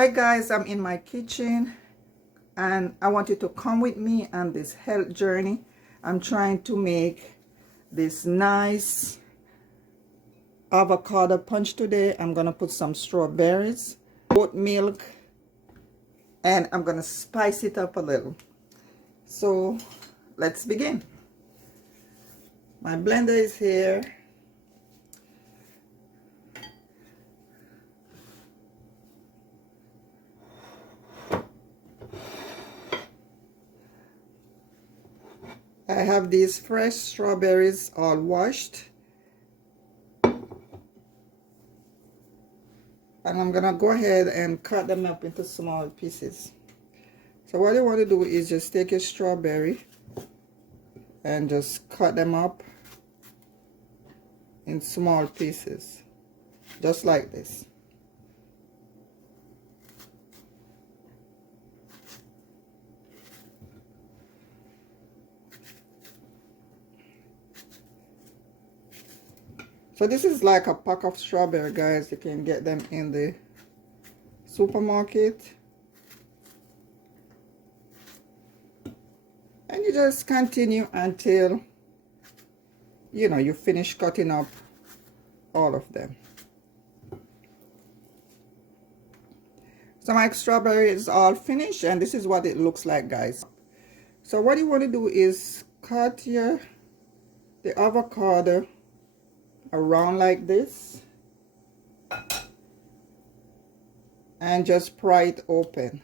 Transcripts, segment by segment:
Hi guys, I'm in my kitchen and I want you to come with me on this health journey. I'm trying to make this nice avocado punch today. I'm gonna put some strawberries, oat milk, and I'm gonna spice it up a little. So let's begin. My blender is here. I have these fresh strawberries all washed. And I'm gonna go ahead and cut them up into small pieces. So what you want to do is just take a strawberry and just cut them up in small pieces, just like this. So this is like a pack of strawberry, guys. You can get them in the supermarket. And you just continue until, you know, you finish cutting up all of them. So my strawberry is all finished and this is what it looks like, guys. So what you want to do is cut the avocado around like this and just pry it open.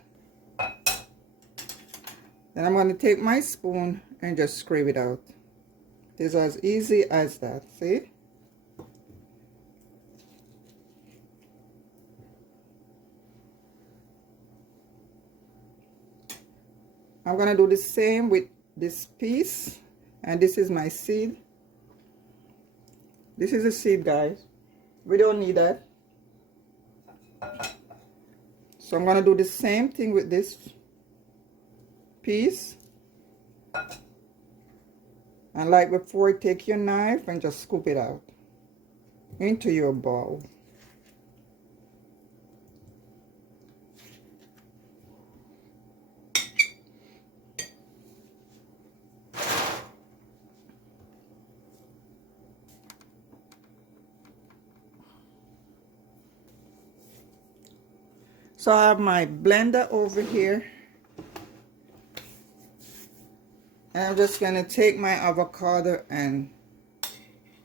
Then I'm going to take my spoon and just scrape it out. It's as easy as that, see? I'm going to do the same with this piece, and this is my seed. This is a seed, guys. We don't need that. So I'm going to do the same thing with this piece. And like before, take your knife and just scoop it out into your bowl. So I have my blender over here. And I'm just going to take my avocado and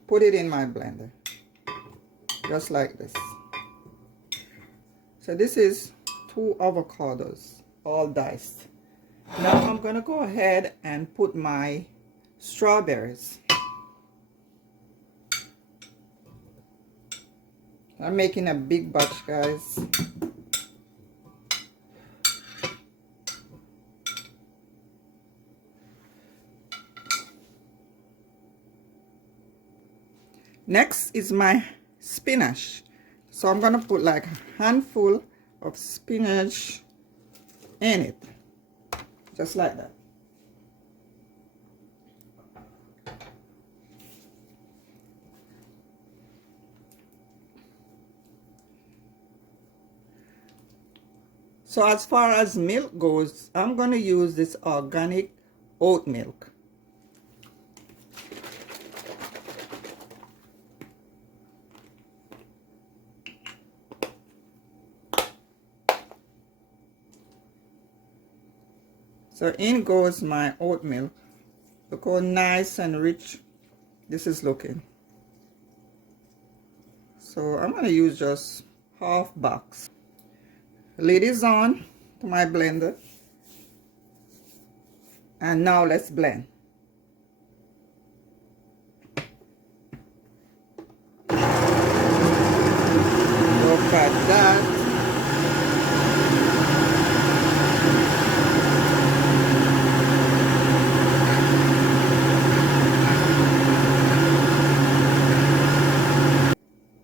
put it in my blender. Just like this. So this is 2 avocados, all diced. Now I'm going to go ahead and put my strawberries. I'm making a big batch, guys. Next is my spinach. So I'm going to put like a handful of spinach in it. Just like that. So as far as milk goes, I'm going to use this organic oat milk. So in goes my oat milk. Look how nice and rich this is looking. So I'm going to use just half box. Lid is on to my blender. And now let's blend. Look at that.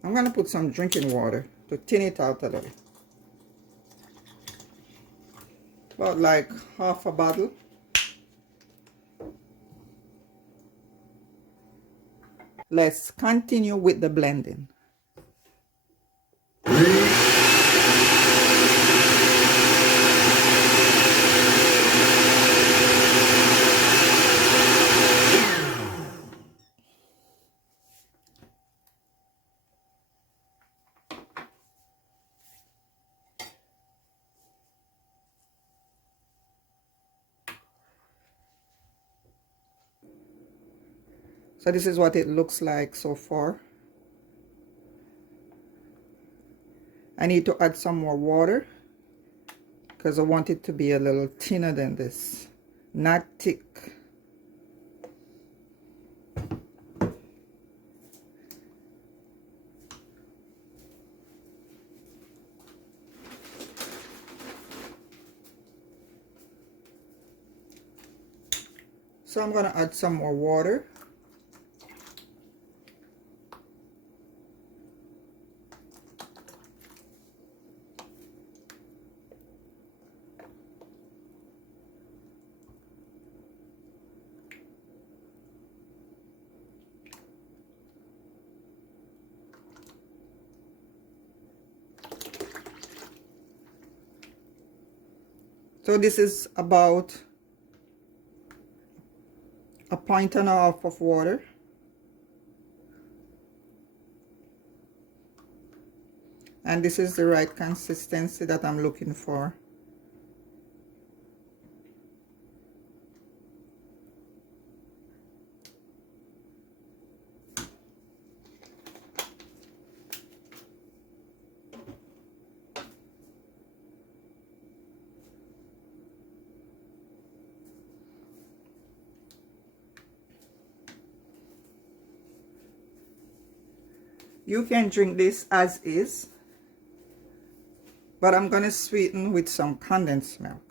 I'm going to put some drinking water to thin it out a little. About like half a bottle. Let's continue with the blending. So this is what it looks like so far. I need to add some more water because I want it to be a little thinner than this, not thick. So I'm going to add some more water. So this is about a pint and a half of water. And this is the right consistency that I'm looking for. You can drink this as is, but I'm going to sweeten with some condensed milk.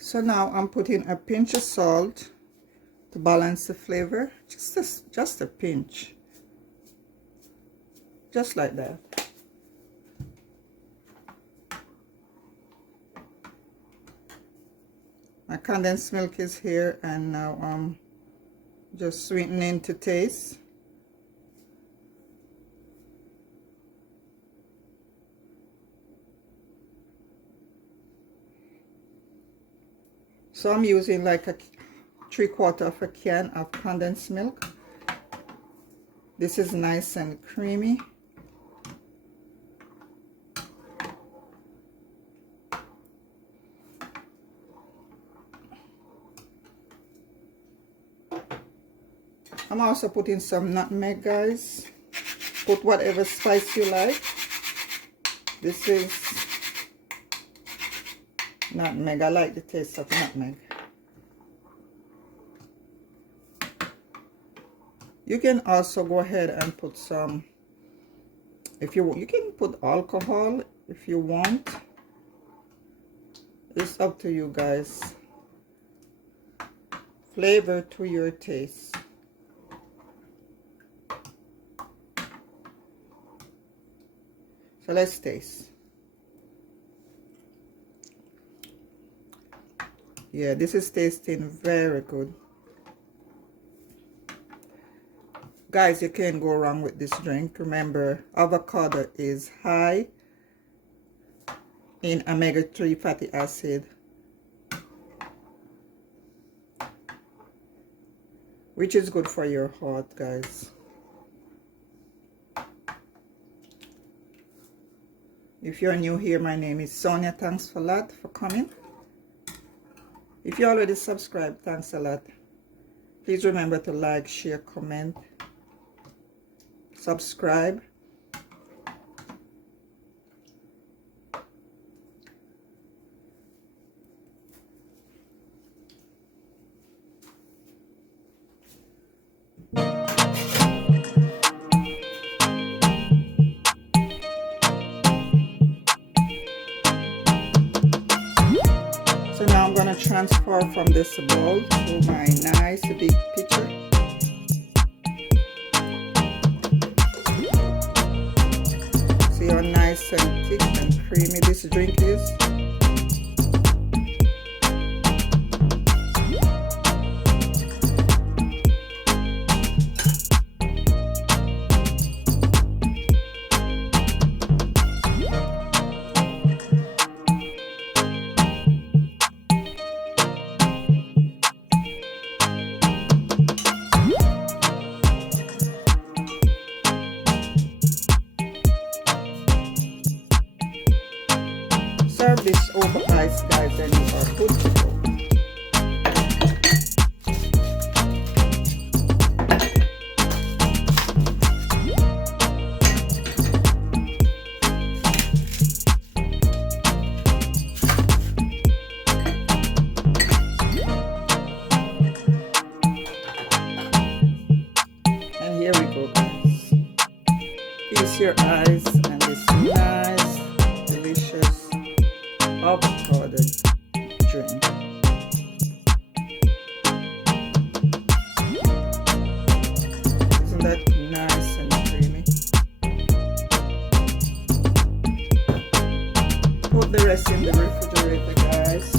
So now I'm putting a pinch of salt to balance the flavor, just a pinch, just like that. My condensed milk is here, and now I'm just sweetening to taste. So I'm using like a 3/4 of a can of condensed milk. This is nice and creamy. I'm also putting some nutmeg, guys. Put whatever spice you like. This is nutmeg. I like the taste of nutmeg. You can also go ahead and put some, if you can put alcohol if you want. It's up to you guys. Flavor to your taste. So let's taste. Yeah, this is tasting very good. Guys, you can't go wrong with this drink. Remember, avocado is high in omega-3 fatty acid, which is good for your heart, guys. If you're new here, my name is Sonia. Thanks a lot for coming. If you already subscribed, thanks a lot. Please remember to like, share, comment, subscribe. So now I'm going to transfer from this bowl to my nice big pitcher. See how nice and thick and creamy this drink is. over ice, guys, then you are good to go. And here we go, guys. Feast your eyes and this nice, delicious avocado drink. Isn't that nice and creamy? Put the rest in the refrigerator, guys.